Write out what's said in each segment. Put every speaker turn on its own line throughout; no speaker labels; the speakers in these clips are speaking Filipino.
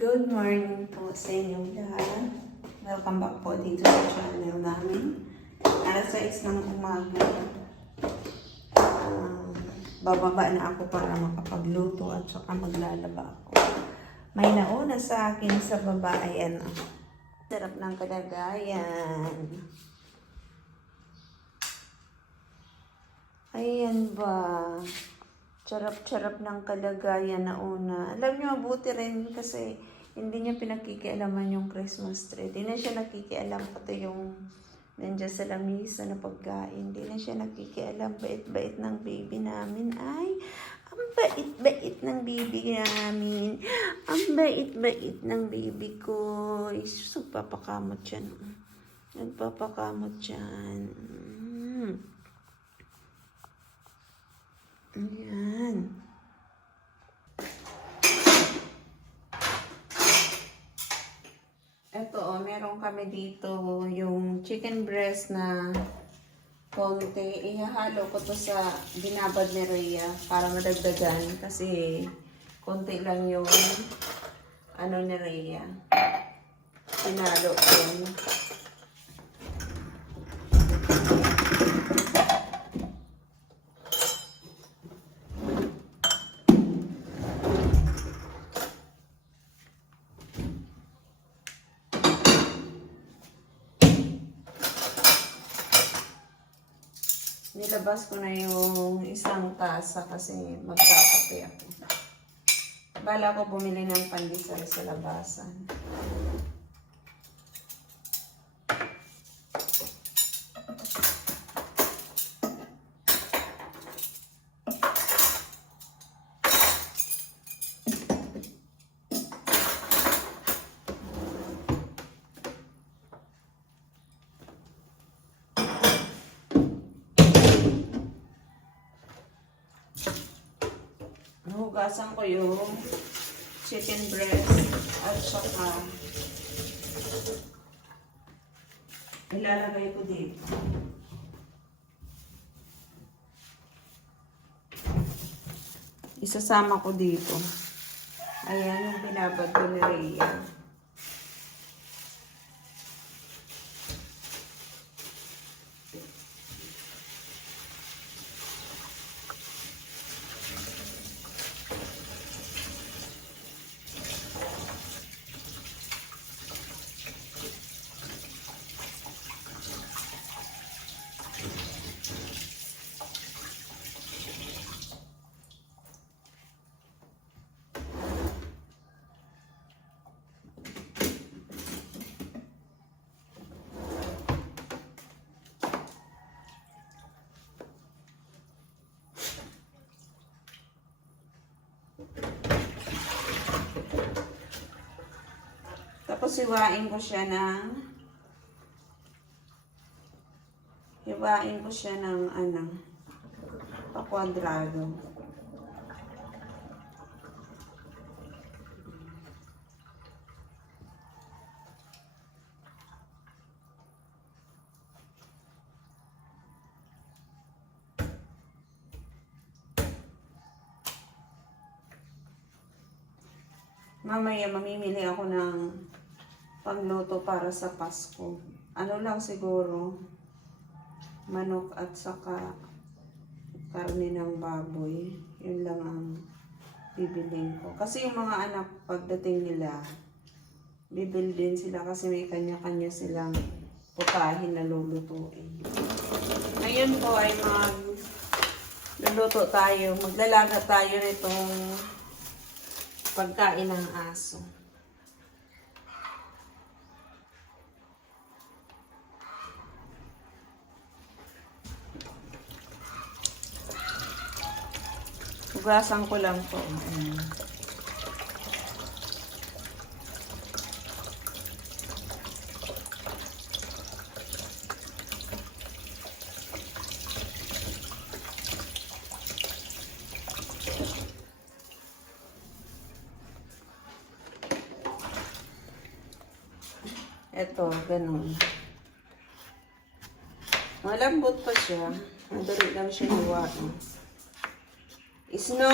Good morning po sa inyong lahat. Welcome back po dito sa channel namin. Alas 6 ng umaga. Um, bababa na ako para makapagluto at saka maglalaba ako. May nauna sa akin sa baba. Ayan. oh. Sarap ng kalagayan. Ayan ba? Charap-charap ng kalagayan na una. Alam niyo, mabuti rin kasi hindi niya pinakikialaman yung Christmas tree. Hindi na siya nakikialam pati yung nandiyan sa lamisa na pagkain. Hindi na siya nakikialam. Bait-bait ng baby namin. Ay, ang bait-bait ng baby namin. Ang bait-bait ng baby ko. Isus, nagpapakamot yan. Nagpapakamot yan. Mm. Ayan. Ito, oh, meron kami dito yung chicken breast na konti. Ihahalo ko to sa binabad ni Rhea para madagdagan kasi konti lang yung ano ni Rhea. Pinalo ko yun. Nilabas ko na yung isang tasa kasi magkakape ako. Bala ko bumili ng pandesal sa labasan. Hugasan ko yung chicken breast at saka ilalagay ko dito. Isasama ko dito. Ayan yung binabad ko ni Rhea. Tapos hiwain ko siya ng hiwain ko siya ng ano pa-kwadrado. Mamaya mamimili ako ng pangluto para sa Pasko. Ano lang siguro, manok at saka karne ng baboy. Yun lang ang bibilin ko. Kasi yung mga anak, pagdating nila, bibil din sila kasi may kanya-kanya silang putahin na lulutuin. Ngayon po ay mag luluto tayo. Maglalaga tayo nitong pagkain ng aso. Hugasan ko lang po. Ito, ganun. Malambot pa siya. Madali lang siya hiwain. Isno!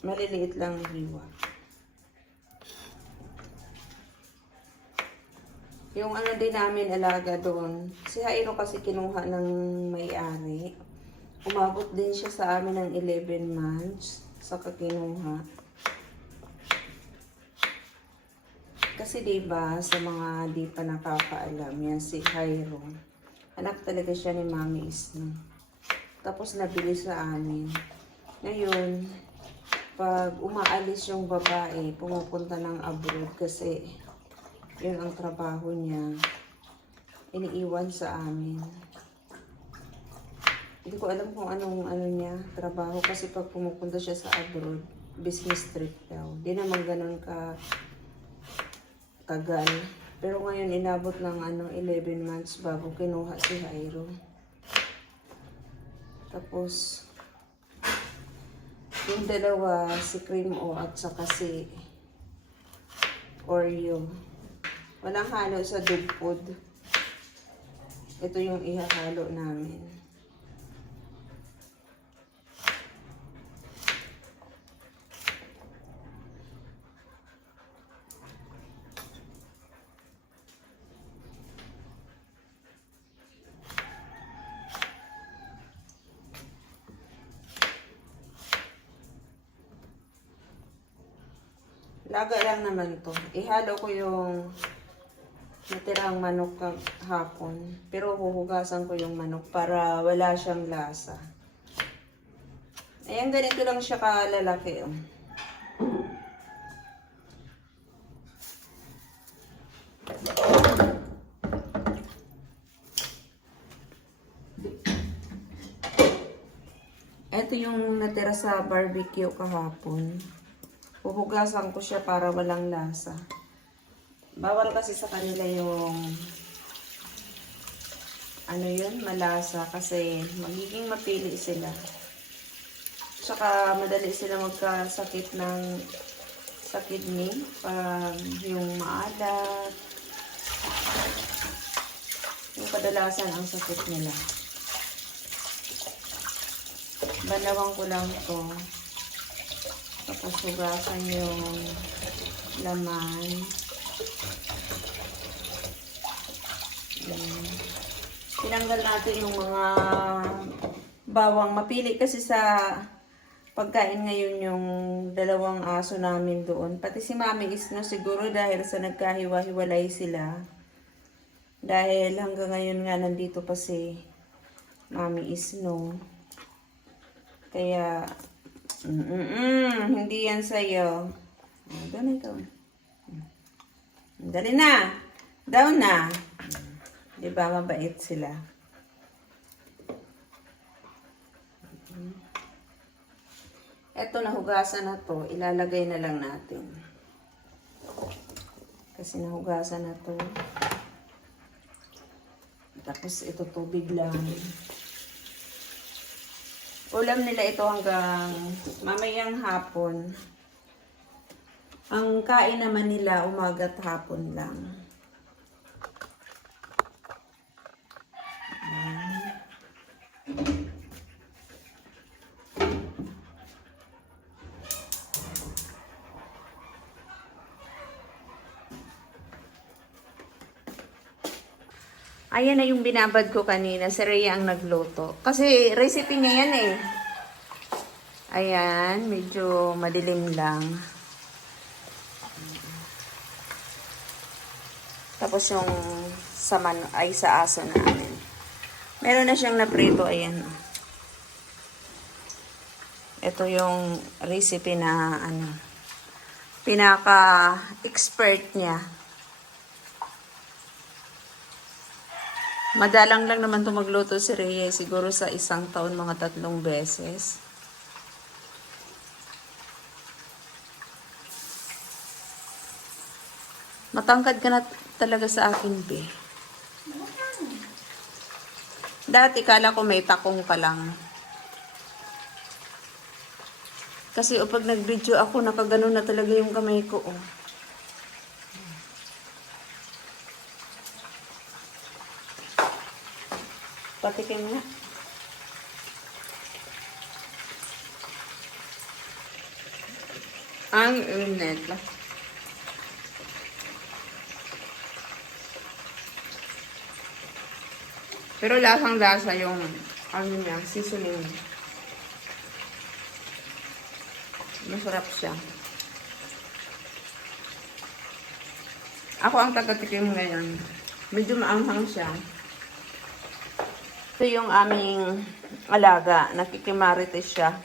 Maliliit lang hiwa. Yung ano din namin alaga doon, si Jairo kasi kinuha ng may-ari. Umabot din siya sa amin ng 11 months sa kinuha. Kasi 'di ba sa mga di pa nakakaalam, yan si Jairo. Anak talaga siya ni Mami Isno. Tapos nabili sa amin. Ngayon, pag umaalis yung babae, pumupunta ng abroad kasi yun ang trabaho niya. Iniiwan sa amin. Hindi ko alam kung anong ano niya, trabaho kasi pag pumupunta siya sa abroad, business trip daw. Di naman ganun ka tagal. Pero ngayon inabot ng ano 11 months bago kinuha si Jairo. Tapos yung dalawa, si Cream O at saka si Oreo. Walang halo sa dog food. Ito yung ihahalo namin. Laga lang naman to. Ihalo ko yung natirang manok hapon. Pero huhugasan ko yung manok para wala siyang lasa. Ayan, ganito lang siya kalalaki. Oh. Ito yung natira sa barbecue kahapon. Huhugasan ko siya para walang lasa. Bawal kasi sa kanila yung ano yun, malasa kasi magiging mapili sila. Tsaka madali sila magkasakit ng sa kidney pag yung maalat. Yung kadalasan ang sakit nila. Balawang ko lang to. Tapos hugasan yung laman. Tinanggal natin yung mga bawang mapili kasi sa pagkain ngayon yung dalawang aso namin doon. Pati si Mami Isno siguro dahil sa nagkahiwa-hiwalay sila. Dahil hanggang ngayon nga nandito pa si Mami Isno. Kaya Mm-mm, hindi yan sa'yo. Oh, doon ito. Dali na. Down na. Di ba mabait sila? Ito nahugasan na to. Ilalagay na lang natin. Kasi nahugasan na to. Tapos ito tubig lang. Ulam nila ito hanggang mamayang hapon. Ang kain naman nila umaga at hapon lang. Ayan na yung binabad ko kanina. Si Rhea ang nagluto. Kasi recipe niya yan eh. Ayan, medyo madilim lang. Tapos yung sa man ay sa aso namin. Meron na siyang naprito, ayan. Ito yung recipe na ano pinaka-expert niya. Madalang lang naman to magluto si Rhea. Siguro sa isang taon mga tatlong beses. Matangkad ka na talaga sa akin, be. Dati kala ko may takong ka lang. Kasi o pag nag-video ako, nakagano na talaga yung kamay ko. Oh. Patikim nga. Ang init. Pero lasang lasa yung ano niya, seasoning. Masarap siya. Ako ang tagatikim ngayon. Medyo maanghang siya. Ito yung aming alaga. Nakikimarites siya.